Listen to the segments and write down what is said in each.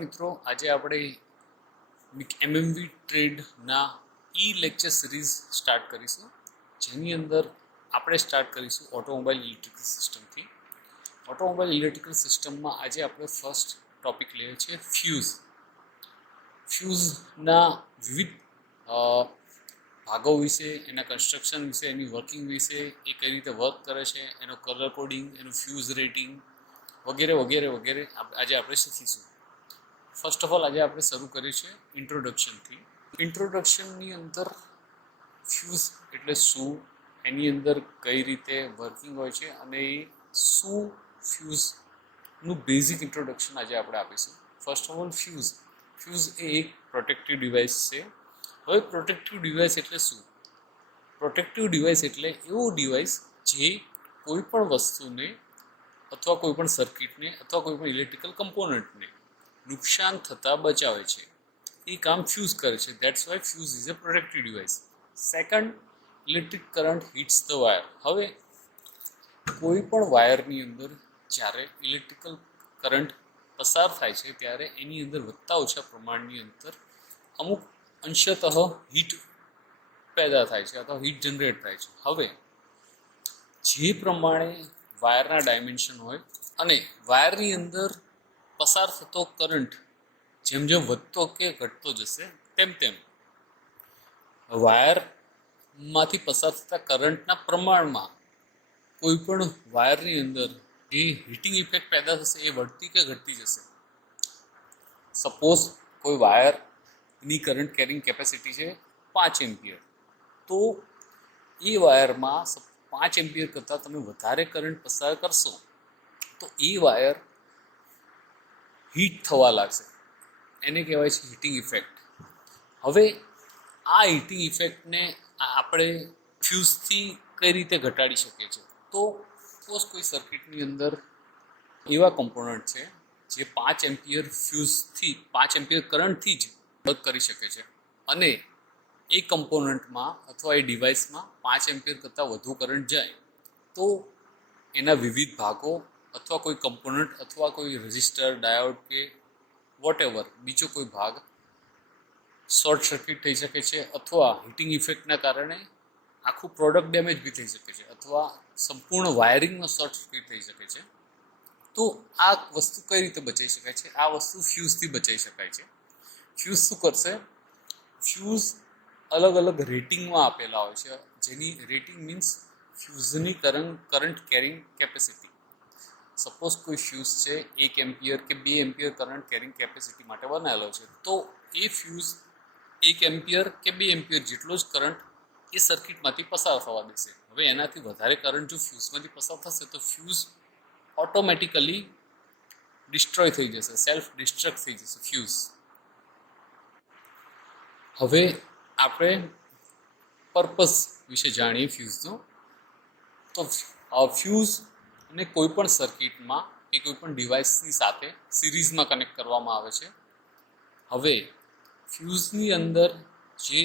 મિત્રો આજે આપણે એમએમવી ટ્રેડના લેક્ચર સિરીઝ સ્ટાર્ટ કરીશું, જેની અંદર આપણે સ્ટાર્ટ કરીશું ઓટોમોબાઈલ ઇલેક્ટ્રિકલ સિસ્ટમથી. ઓટોમોબાઈલ ઇલેક્ટ્રિકલ સિસ્ટમમાં આજે આપણે ફર્સ્ટ ટોપિક લઈએ છીએ ફ્યુઝના વિવિધ ભાગો વિશે, એના કન્સ્ટ્રક્શન વિશે, એની વર્કિંગ વિશે, એ કઈ રીતે વર્ક કરે છે, એનો કલર કોડિંગ, એનું ફ્યુઝ રેટિંગ વગેરે વગેરે વગેરે આજે આપણે શીખીશું. ફર્સ્ટ ઓફ ઓલ આજે આપણે શરૂ કરીએ છીએ ઇન્ટ્રોડક્શનથી. ઇન્ટ્રોડક્શનની અંદર ફ્યુઝ એટલે શું, એની અંદર કઈ રીતે વર્કિંગ હોય છે અને એ શું, ફ્યુઝનું બેઝિક ઇન્ટ્રોડક્શન આજે આપણે આપીશું. ફર્સ્ટ ઓફ ઓલ ફ્યુઝ એ એક પ્રોટેક્ટિવ ડિવાઇસ છે. હવે પ્રોટેક્ટિવ ડિવાઇસ એટલે શું? પ્રોટેક્ટિવ ડિવાઇસ એટલે એવો ડિવાઇસ જે કોઈ પણ વસ્તુને અથવા કોઈ પણ સર્કિટને અથવા કોઈ પણ ઇલેક્ટ્રિકલ કમ્પોનન્ટને નુકસાન થતાં બચાવે છે. એ કામ ફ્યુઝ કરે છે. That's why fuse is a protective device. Second, electric current hits the wire. હવે કોઈ પણ વાયરની અંદર જ્યારે ઇલેક્ટ્રિકલ કરંટ પસાર થાય છે ત્યારે એની અંદર વધતા ઓછા પ્રમાણની અંદર અમુક અંશતઃ હીટ પેદા થાય છે અથવા હીટ જનરેટ થાય છે. હવે જે પ્રમાણે વાયરના ડાયમેન્શન હોય અને વાયરની અંદર પસાર થતો કરંટ જેમ જેમ વધતો કે ઘટતો જશે તેમ તેમ વાયરમાંથી પસાર થતા કરંટના પ્રમાણમાં કોઈ પણ વાયરની અંદર જે હીટિંગ ઇફેક્ટ પેદા થશે એ વધતી કે ઘટતી જશે. સપોઝ કોઈ વાયરની કરંટ કેરિંગ કેપેસિટી છે 5 એમ્પિયર, તો એ વાયરમાં 5 એમ્પિયર કરતાં તમે વધારે કરંટ પસાર કરશો તો એ વાયર હીટ થવા લાગશે. એને કહેવાય છે હીટિંગ ઇફેક્ટ. હવે આ હીટિંગ ઇફેક્ટને આપણે ફ્યુઝથી કઈ રીતે ઘટાડી શકીએ છીએ? તો સપોઝ કોઈ સર્કિટની અંદર એવા કમ્પોનન્ટ છે જે 5 એમ્પિયર ફ્યુઝથી 5 એમ્પિયર કરંટથી જ વર્ક કરી શકે છે અને એ કમ્પોનન્ટમાં અથવા એ ડિવાઇસમાં 5 એમ્પિયર કરતાં વધુ કરંટ જાય તો એના વિવિધ ભાગો અથવા કોઈ કમ્પોનન્ટ અથવા કોઈ રેઝિસ્ટર, ડાયોડ કે વોટએવર બીજો કોઈ ભાગ શોર્ટ સર્કિટ થઈ શકે છે અથવા હીટિંગ ઇફેક્ટના કારણે આખું પ્રોડક્ટ ડેમેજ બી થઈ શકે છે અથવા સંપૂર્ણ વાયરિંગમાં શોર્ટ સર્કિટ થઈ શકે છે. તો આ વસ્તુ કઈ રીતે બચાવી શકાય છે? આ વસ્તુ ફ્યુઝથી બચાવી શકાય છે. ફ્યુઝ શું કરશે? ફ્યુઝ અલગ અલગ રેટિંગમાં આપેલા હોય છે, જેની રેટિંગ મીન્સ ફ્યુઝની કરંટ કેરિંગ કેપેસિટી. સપોઝ કોઈ ફ્યુઝ છે 1 એમ્પિયર કે 2 એમ્પિયર કરંટ કેરિંગ કેપેસિટી માટે બનાવેલો છે, તો એ ફ્યુઝ 1 એમ્પિયર કે 2 એમ્પિયર જેટલો જ કરંટ એ સર્કિટમાંથી પસાર થવા દેશે. હવે એનાથી વધારે કરંટ જો ફ્યુઝમાંથી પસાર થશે તો ફ્યુઝ ઓટોમેટિકલી ડિસ્ટ્રોય થઈ જશે, સેલ્ફ ડિસ્ટ્રક્ટ થઈ જશે ફ્યુઝ. હવે આપણે પર્પઝ વિશે જાણીએ ફ્યુઝનો. તો ફ્યુઝ અને કોઈ પણ સર્કિટમાં કે કોઈ પણ ડિવાઇસની સાથે સિરીઝમાં કનેક્ટ કરવામાં આવે છે. હવે ફ્યુઝની અંદર જે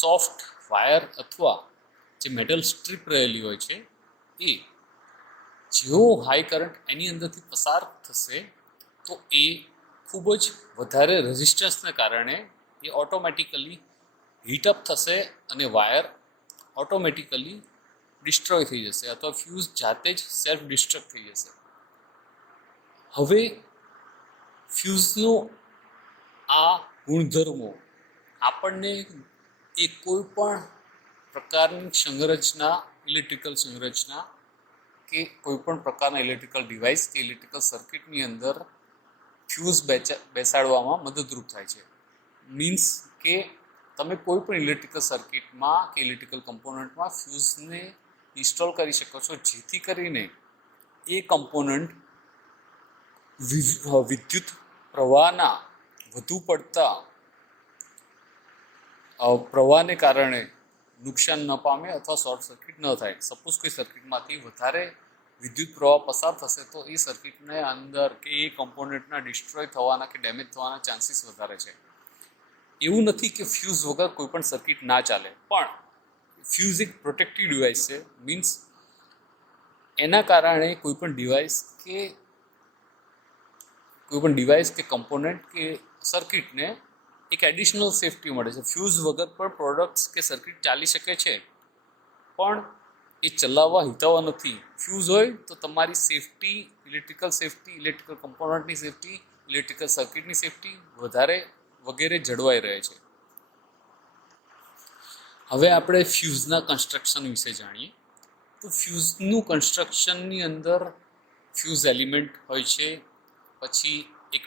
સોફ્ટ વાયર અથવા જે મેટલ સ્ટ્રીપ રહેલી હોય છે એ જેવો હાઈ કરંટ એની અંદરથી પસાર થશે તો એ ખૂબ જ વધારે રેઝિસ્ટન્સને કારણે એ ઓટોમેટિકલી હીટઅપ થશે અને વાયર ઓટોમેટિકલી ડિસ્ટ્રોય થઈ જશે અથવા ફ્યુઝ જાતે જ સેલ્ફ ડિસ્ટ્રક્ટ થઈ જશે. હવે ફ્યુઝનો આ ગુણધર્મો આપણને એ કોઈ પણ પ્રકારની સંરચના, ઇલેક્ટ્રિકલ સંરચના કે કોઈ પણ પ્રકારના ઇલેક્ટ્રિકલ ડિવાઇસ કે ઇલેક્ટ્રિકલ સર્કિટની અંદર ફ્યુઝ બેસાડવામાં મદદરૂપ થાય છે. મીન્સ કે તમે કોઈ પણ ઇલેક્ટ્રિકલ સર્કિટમાં કે ઇલેક્ટ્રિકલ કમ્પોનન્ટમાં ફ્યુઝને ઇન્સ્ટોલ કરી શકો છો, જેથી કરીને એ કમ્પોનન્ટ વિદ્યુત પ્રવાહના વધુ પડતા પ્રવાહને કારણે નુકસાન ન પામે અથવા શોર્ટ સર્કિટ ન થાય. સપોઝ કોઈ સર્કિટમાંથી વધારે વિદ્યુત પ્રવાહ પસાર થશે તો એ સર્કિટને અંદર કે એ કમ્પોનન્ટના ડિસ્ટ્રોય થવાના કે ડેમેજ થવાના ચાન્સીસ વધારે છે. એવું નથી કે ફ્યુઝ વગર કોઈ પણ સર્કિટ ના ચાલે, પણ ફ્યુઝ એક પ્રોટેક્ટિવ ડિવાઇસ છે. મીન્સ એના કારણે કોઈ પણ ડિવાઇસ કે કોઈ પણ ડિવાઇસ કે કમ્પોનન્ટ કે સર્કિટને એક એડિશનલ સેફટી મળે છે. ફ્યુઝ વગર પણ પ્રોડક્ટ્સ કે સર્કિટ ચાલી શકે છે, પણ એ ચલાવવા હિતાવહ નથી. ફ્યુઝ હોય તો તમારી સેફટી, ઇલેક્ટ્રિકલ કમ્પોનન્ટની સેફટી, ઇલેક્ટ્રિકલ સર્કિટની સેફટી વધારે વગેરે જળવાઈ રહે છે. હવે આપણે ફ્યુઝના કન્સ્ટ્રક્શન વિશે જાણીએ. તો ફ્યુઝનું કન્સ્ટ્રક્શનની અંદર ફ્યુઝ એલિમેન્ટ હોય છે, પછી એક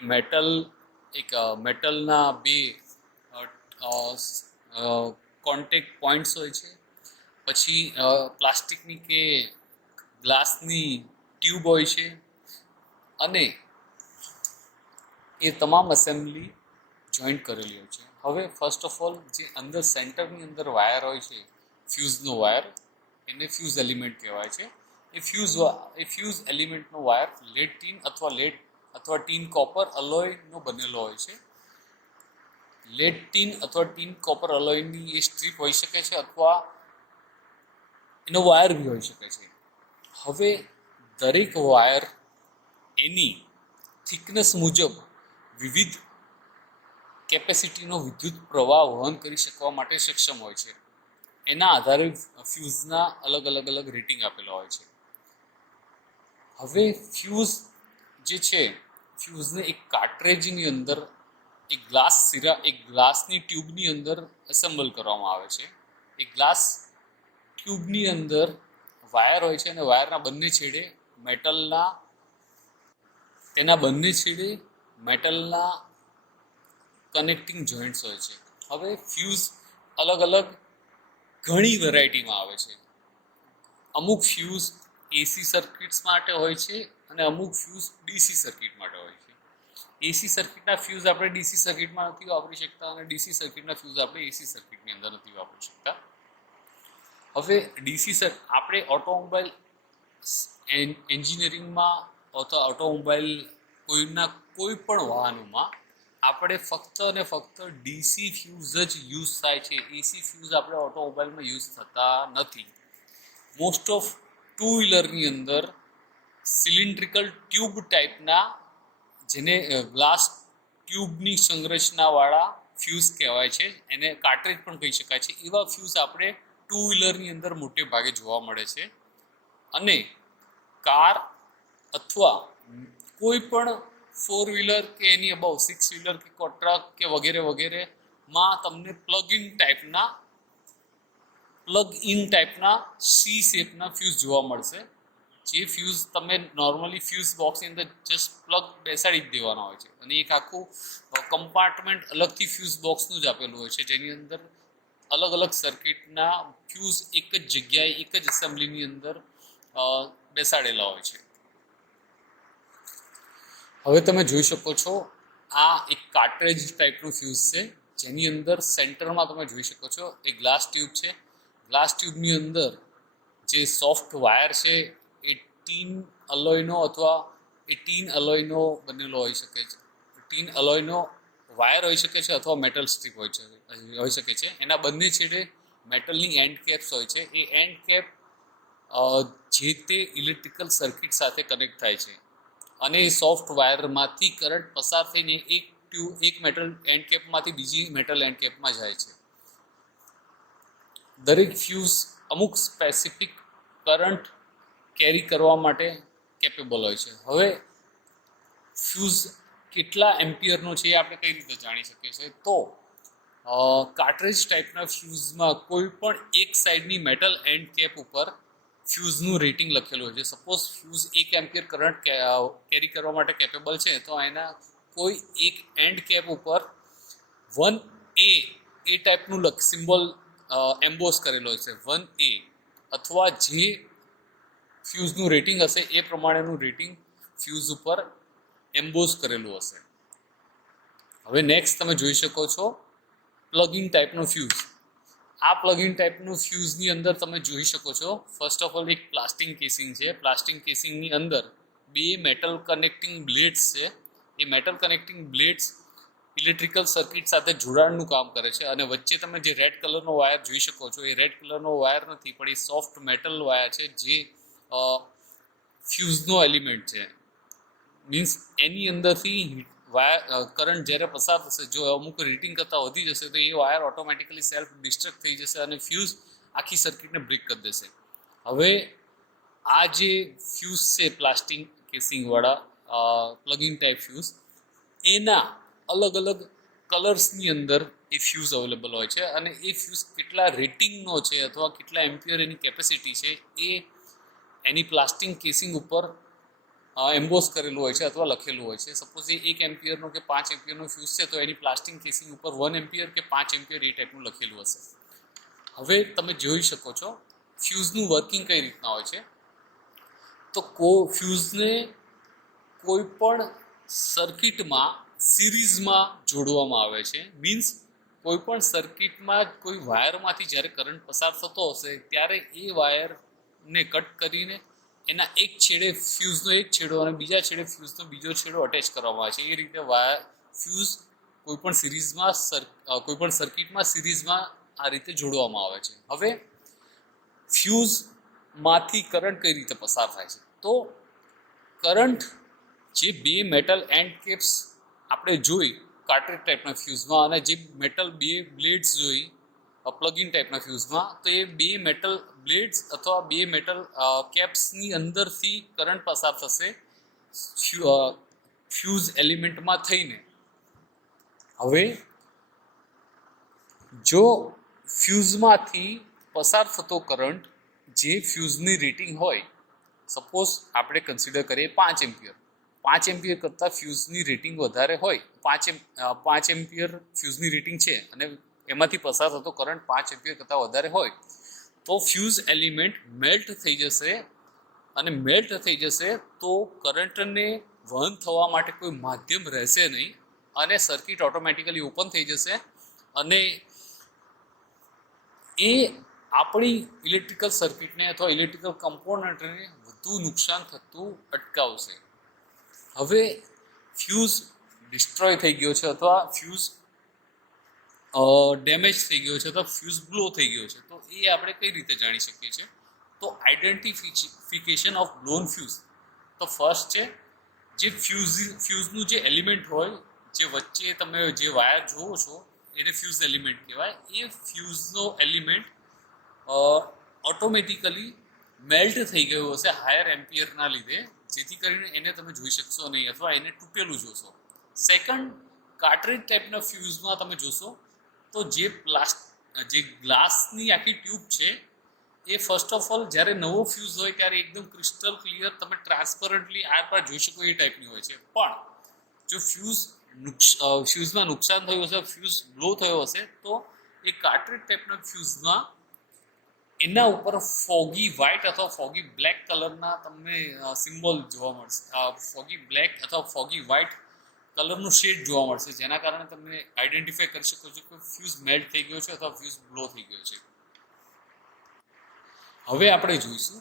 મેટલના બે કોન્ટેક્ટ પોઈન્ટ્સ હોય છે, પછી પ્લાસ્ટિકની કે ગ્લાસની ટ્યુબ હોય છે, અને એ તમામ એસેમ્બલી જોઈન્ટ કરેલી હોય છે. હવે ફર્સ્ટ ઓફ ઓલ જે અંદર સેન્ટરની અંદર વાયર હોય છે, ફ્યુઝનો વાયર, એને ફ્યુઝ એલિમેન્ટ કહેવાય છે. એ ફ્યુઝ એલિમેન્ટનો વાયર લેડ ટીન કોપર અલોયનો બનેલો હોય છે. લેડ ટીન અથવા ટીન કોપર અલોયની એ સ્ટ્રીપ હોઈ શકે છે, અથવા એનો વાયર બી હોઈ શકે છે. હવે દરેક વાયર એની થિકનેસ મુજબ વિવિધ કેપેસિટીનો વિદ્યુત પ્રવાહ વહન કરી શકવા માટે સક્ષમ હોય છે. એના આધારે ફ્યુઝના અલગ રેટિંગ આપેલા હોય છે. હવે ફ્યુઝ જે છે, ફ્યુઝને એક કાર્ટ્રેજની અંદર એક ગ્લાસની ટ્યુબની અંદર એસેમ્બલ કરવામાં આવે છે. એક ગ્લાસ ટ્યુબની અંદર વાયર હોય છે, અને વાયરના બંને છેડે મેટલના કનેક્ટિંગ જોઈન્ટ્સ હોય છે. હવે ફ્યુઝ અલગ ઘણી વેરાયટીમાં આવે છે. અમુક ફ્યુઝ એસી સર્કિટ્સ માટે હોય છે, અને અમુક ફ્યુઝ ડીસી સર્કિટ માટે હોય છે. એસી સર્કિટના ફ્યુઝ આપણે ડીસી સર્કિટમાં નથી વાપરી શકતા, અને ડીસી સર્કિટના ફ્યુઝ આપણે એસી સર્કિટની અંદર નથી વાપરી શકતા. હવે આપણે ઓટોમોબાઈલ એન્જિનિયરિંગમાં અથવા ઓટોમોબાઈલ કોઈ પણ વાહનોમાં આપણે ફક્ત અને ફક્ત ડીસી ફ્યુઝ જ યુઝ થાય છે. એસી ફ્યુઝ આપણે ઓટોમોબાઈલમાં યુઝ થતા નથી. મોસ્ટ ઓફ ટુ વ્હીલરની અંદર સિલિન્ડ્રિકલ ટ્યુબ ટાઈપના, જેને ગ્લાસ ટ્યુબની સંરચનાવાળા ફ્યુઝ કહેવાય છે, એને કાર્ટ્રેજ પણ કહી શકાય છે, એવા ફ્યુઝ આપણે ટુ વ્હીલરની અંદર મોટે ભાગે જોવા મળે છે. અને કાર અથવા કોઈ પણ ફોર વ્હીલર કે એની અબાઉ 6 વ્હીલર કે ટ્રક કે વગેરેમાં તમને પ્લગ ઇન ટાઈપના સી શેપના ફ્યુઝ જોવા મળશે. જે ફ્યુઝ તમે નોર્મલી ફ્યુઝ બોક્સની અંદર જસ્ટ પ્લગ બેસાડી જ દેવાના હોય છે, અને એક આખું કમ્પાર્ટમેન્ટ અલગથી ફ્યુઝ બોક્સનું જ આપેલું હોય છે, જેની અંદર અલગ સર્કિટના ફ્યુઝ એક જ જગ્યાએ એક જ એસેમ્બલીની અંદર બેસાડેલા હોય છે. હવે તમે જોઈ શકો છો, આ એક કાર્ટ્રેજ ટાઈપનું ફ્યુઝ છે, જેની અંદર સેન્ટરમાં તમે જોઈ શકો છો એ ગ્લાસ ટ્યુબ છે. ગ્લાસ ટ્યુબની અંદર જે સોફ્ટ વાયર છે એ ટીન અલોયનો બનેલો હોઈ શકે છે. ટીન અલોયનો વાયર હોઈ શકે છે, અથવા મેટલ સ્ટ્રીપ હોઈ શકે છે. એના બંને છેડે મેટલની એન્ડ કેપ્સ હોય છે. એ એન્ડ કેપ જે તે ઇલેક્ટ્રિકલ સર્કિટ સાથે કનેક્ટ થાય છે, અને એ સોફ્ટ વાયરમાંથી કરંટ પસાર થઈને એક મેટલ એન્ડ કેપમાંથી બીજી મેટલ એન્ડ કેપમાં જાય છે. દરેક ફ્યુઝ અમુક સ્પેસિફિક કરંટ કેરી કરવા માટે કેપેબલ હોય છે. હવે ફ્યુઝ કેટલા એમ્પિયરનો છે એ આપણે કઈ રીતે જાણી શકીએ છીએ? તો કાર્ટ્રેજ ટાઈપના ફ્યુઝમાં કોઈ પણ એક સાઈડની મેટલ એન્ડ કેપ ઉપર ફ્યુઝનું રેટિંગ લખેલું હોય છે. સપોઝ ફ્યુઝ 1 એમ્પિયર કરંટ કેરી કરવા માટે કેપેબલ છે, તો એના કોઈ એક એન્ડ કેપ ઉપર 1A એ ટાઈપનું સિમ્બોલ એમ્બોસ કરેલો હશે, 1A, અથવા જે ફ્યુઝનું રેટિંગ હશે એ પ્રમાણેનું રેટિંગ ફ્યુઝ ઉપર એમ્બોસ કરેલું હશે. હવે નેક્સ્ટ તમે જોઈ શકો છો પ્લગિન ટાઈપનો ફ્યુઝ. આ પ્લગિન ટાઈપનું ફ્યુઝની અંદર તમે જોઈ શકો છો, ફર્સ્ટ ઓફ ઓલ એક પ્લાસ્ટિક કેસિંગ છે. પ્લાસ્ટિક કેસિંગની અંદર બે મેટલ કનેક્ટિંગ બ્લેડ્સ છે. એ મેટલ કનેક્ટિંગ બ્લેડ્સ ઇલેક્ટ્રિકલ સર્કિટ સાથે જોડાણનું કામ કરે છે, અને વચ્ચે તમે જે રેડ કલરનો વાયર જોઈ શકો છો, એ રેડ કલરનો વાયર નથી, પણ એ સોફ્ટ મેટલ વાયર છે, જે ફ્યુઝનો એલિમેન્ટ છે. મીન્સ એની અંદરથી વાયર કરંટ જ્યારે પસાર થશે, જો અમુક રેટિંગ કરતાં વધી જશે તો એ વાયર ઓટોમેટિકલી સેલ્ફ ડિસ્ટ્રક્ટ થઈ જશે અને ફ્યુઝ આખી સર્કિટને બ્રેક કરી દેશે. હવે આ જે ફ્યુઝ છે પ્લાસ્ટિક કેસિંગવાળા પ્લગિંગ ટાઈપ ફ્યુઝ, એના અલગ અલગ કલર્સની અંદર એ ફ્યુઝ અવેલેબલ હોય છે અને એ ફ્યુઝ કેટલા રેટિંગનો છે અથવા કેટલા એમ્પિયર એની કેપેસિટી છે એ એની પ્લાસ્ટિક કેસિંગ ઉપર એમ્બોસ કરેલું હોય છે અથવા લખેલું હોય છે. સપોઝ એ 1 એમ્પિયરનો કે 5 એમ્પિયરનો ફ્યુઝ છે તો એની પ્લાસ્ટિક કેસિંગ ઉપર 1 એમ્પિયર કે 5 એમ્પિયર એ ટાઈપનું લખેલું હશે. હવે તમે જોઈ શકો છો ફ્યુઝનું વર્કિંગ કઈ રીતના હોય છે. તો ફ્યુઝને કોઈ પણ સર્કિટમાં સિરીઝમાં જોડવામાં આવે છે. મીન્સ કોઈ પણ સર્કિટમાં કોઈ વાયરમાંથી જ્યારે કરંટ પસાર થતો હશે ત્યારે એ વાયરને કટ કરીને એના એક છેડે ફ્યુઝનો એક છેડો અને બીજા છેડે ફ્યુઝનો બીજો છેડો અટેચ કરવામાં આવે છે. એ રીતે ફ્યુઝ કોઈ પણ સર્કિટમાં સિરીઝમાં આ રીતે જોડવામાં આવે છે. હવે ફ્યુઝમાંથી કરંટ કઈ રીતે પસાર થાય છે? તો કરંટ જે બે મેટલ એન્ડ કેપ્સ આપણે જોઈ કાર્ટ્રિજ ટાઈપના ફ્યુઝમાં અને જે મેટલ બે બ્લેડ્સ જોઈ પ્લગિન ટાઈપના ફ્યુઝમાં, તો એ બે મેટલ બ્લેડ્સ અથવા બે મેટલ કેપ્સની અંદરથી કરંટ પસાર થશે ફ્યુઝ એલિમેન્ટમાં થઈને. હવે જો ફ્યુઝમાંથી પસાર થતો કરંટ જે ફ્યુઝની રેટિંગ હોય, સપોઝ આપણે કન્સિડર કરીએ 5 એમ્પિયર, 5 એમ્પિયર કરતાં ફ્યુઝની રેટિંગ વધારે હોય, 5 એમ્પિયર ફ્યુઝની રેટિંગ છે અને એમાંથી પસાર થતો કરંટ 5 એમ્પિયર કરતાં વધારે હોય તો ફ્યુઝ એલિમેન્ટ મેલ્ટ થઈ જશે અને મેલ્ટ થઈ જશે તો કરંટને વહન થવા માટે કોઈ માધ્યમ રહેશે નહીં અને સર્કિટ ઓટોમેટિકલી ઓપન થઈ જશે અને એ આપણી ઇલેક્ટ્રિકલ સર્કિટને અથવા ઇલેક્ટ્રિકલ કમ્પોનન્ટને વધુ નુકસાન થતું અટકાવશે. હવે ફ્યુઝ ડિસ્ટ્રોય થઈ ગયો છે અથવા ફ્યુઝ ડેમેજ થઈ ગયો છે અથવા ફ્યુઝ બ્લો થઈ ગયો છે, તો એ આપણે કઈ રીતે જાણી શકીએ છીએ? તો આઈડેન્ટિફિકેશન ઓફ બ્લોન ફ્યુઝ. તો ફર્સ્ટ છે જે ફ્યુઝનું જે એલિમેન્ટ હોય, જે વચ્ચે તમે જે વાયર જોવો છો એને ફ્યુઝ એલિમેન્ટ કહેવાય. એ ફ્યુઝનો એલિમેન્ટ ઓટોમેટિકલી મેલ્ટ થઈ ગયું હશે હાયર એમ્પિયરના લીધે, જેથી કરીને એને તમે જોઈ શકશો નહીં અથવા એને તૂટેલું જોશો. સેકન્ડ, કાર્ટ્રિજ ટાઈપના ફ્યુઝમાં તમે જોશો તો જે ગ્લાસની આખી ટ્યુબ છે એ ફર્સ્ટ ઓફ ઓલ જ્યારે નવો ફ્યુઝ હોય ત્યારે એકદમ ક્રિસ્ટલ ક્લિયર તમે ટ્રાન્સપરન્ટલી આર પાર જોઈ શકો એ ટાઈપની હોય છે. પણ જો ફ્યુઝમાં નુકસાન થયું હશે, ફ્યુઝ બ્લો થયો હશે, તો એ કાર્ટ્રિજ ટાઈપના ફ્યુઝમાં એના ઉપર ફોગી વ્હાઇટ અથવા ફોગી બ્લેક કલરના તમને સિમ્બોલ જોવા મળશે. ફોગી બ્લેક અથવા ફોગી વ્હાઇટ કલરનું શેડ જોવા મળશે, જેના કારણે તમે આઈડેન્ટિફાઈ કરી શકો છો કે ફ્યુઝ મેલ્ટ થઈ ગયો છે અથવા ફ્યુઝ બ્લો થઈ ગયો છે. હવે આપણે જોઈશું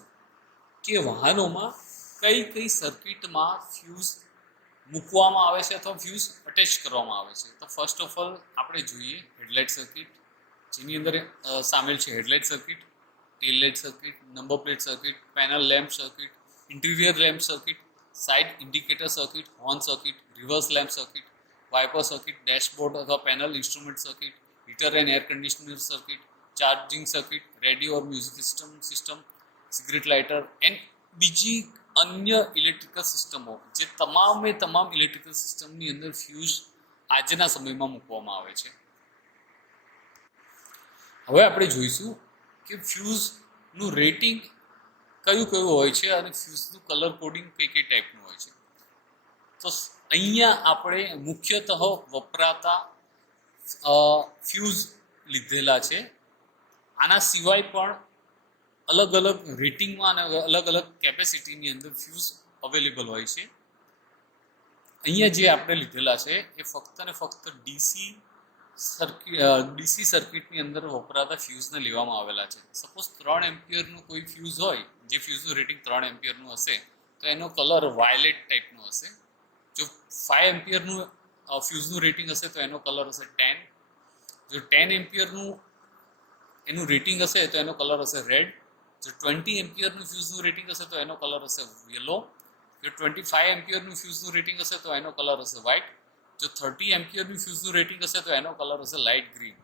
કે વાહનોમાં કઈ કઈ સર્કિટમાં ફ્યુઝ મૂકવામાં આવે છે અથવા ફ્યુઝ અટેચ કરવામાં આવે છે. તો ફર્સ્ટ ઓફ ઓલ આપણે જોઈએ હેડલાઇટ સર્કિટ, જેની અંદર સામેલ છે headlight circuit, tail light circuit, number plate circuit, panel lamp circuit, interior lamp circuit, side indicator circuit, horn circuit, reverse lamp circuit, wiper circuit, dashboard અથવા panel instrument circuit, heater and air conditioner circuit, charging circuit, radio or music system, cigarette lighter and બીજી અન્ય electrical સિસ્ટમો, જે તમામ electrical સિસ્ટમની અંદર fuse આજના સમયમાં મૂકવામાં આવે છે. હવે આપણે જોઈશું કે ફ્યુઝનું રેટિંગ કયું હોય છે અને ફ્યુઝનું કલર કોડિંગ કઈ ટાઈપનું હોય છે. તો અહીંયા આપણે મુખ્યતઃ વપરાતા ફ્યુઝ લીધેલા છે. આના સિવાય પણ અલગ અલગ રેટિંગમાં અને અલગ અલગ કેપેસિટીની અંદર ફ્યુઝ અવેલેબલ હોય છે. અહીંયા જે આપણે લીધેલા છે એ ફક્ત ને ફક્ત ડીસી સર્કિટની અંદર વપરાતા ફ્યુઝને લેવામાં આવેલા છે. સપોઝ 3 એમ્પિયરનું કોઈ ફ્યુઝ હોય, જે ફ્યુઝનું રેટિંગ 3 એમ્પિયરનું હશે તો એનો કલર વાયોલેટ ટાઈપનો હશે. જો 5 એમ્પિયરનું ફ્યુઝનું રેટિંગ હશે તો એનો કલર હશે ટેન. જો 10 એમ્પિયરનું એનું રેટિંગ હશે તો એનો કલર હશે રેડ. જો 20 એમ્પિયરનું ફ્યુઝનું રેટિંગ હશે તો એનો કલર હશે યલો. જો 25 એમ્પિયરનું ફ્યુઝનું રેટિંગ હશે તો એનો કલર હશે વ્હાઇટ, જો 30 એમ્પિયરનું ફ્યુઝનું રેટિંગ હશે તો એનો કલર હશે લાઇટ ગ્રીન.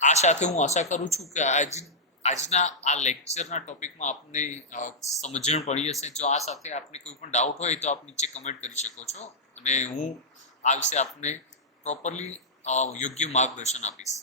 આ સાથે હું આશા કરું છું કે આજના આ લેક્ચરના ટોપિકમાં આપને સમજણ પડી હશે. જો આ સાથે આપને કોઈ પણ ડાઉટ હોય તો આપ નીચે કમેન્ટ કરી શકો છો અને હું આ વિશે આપને પ્રોપરલી યોગ્ય માર્ગદર્શન આપીશ.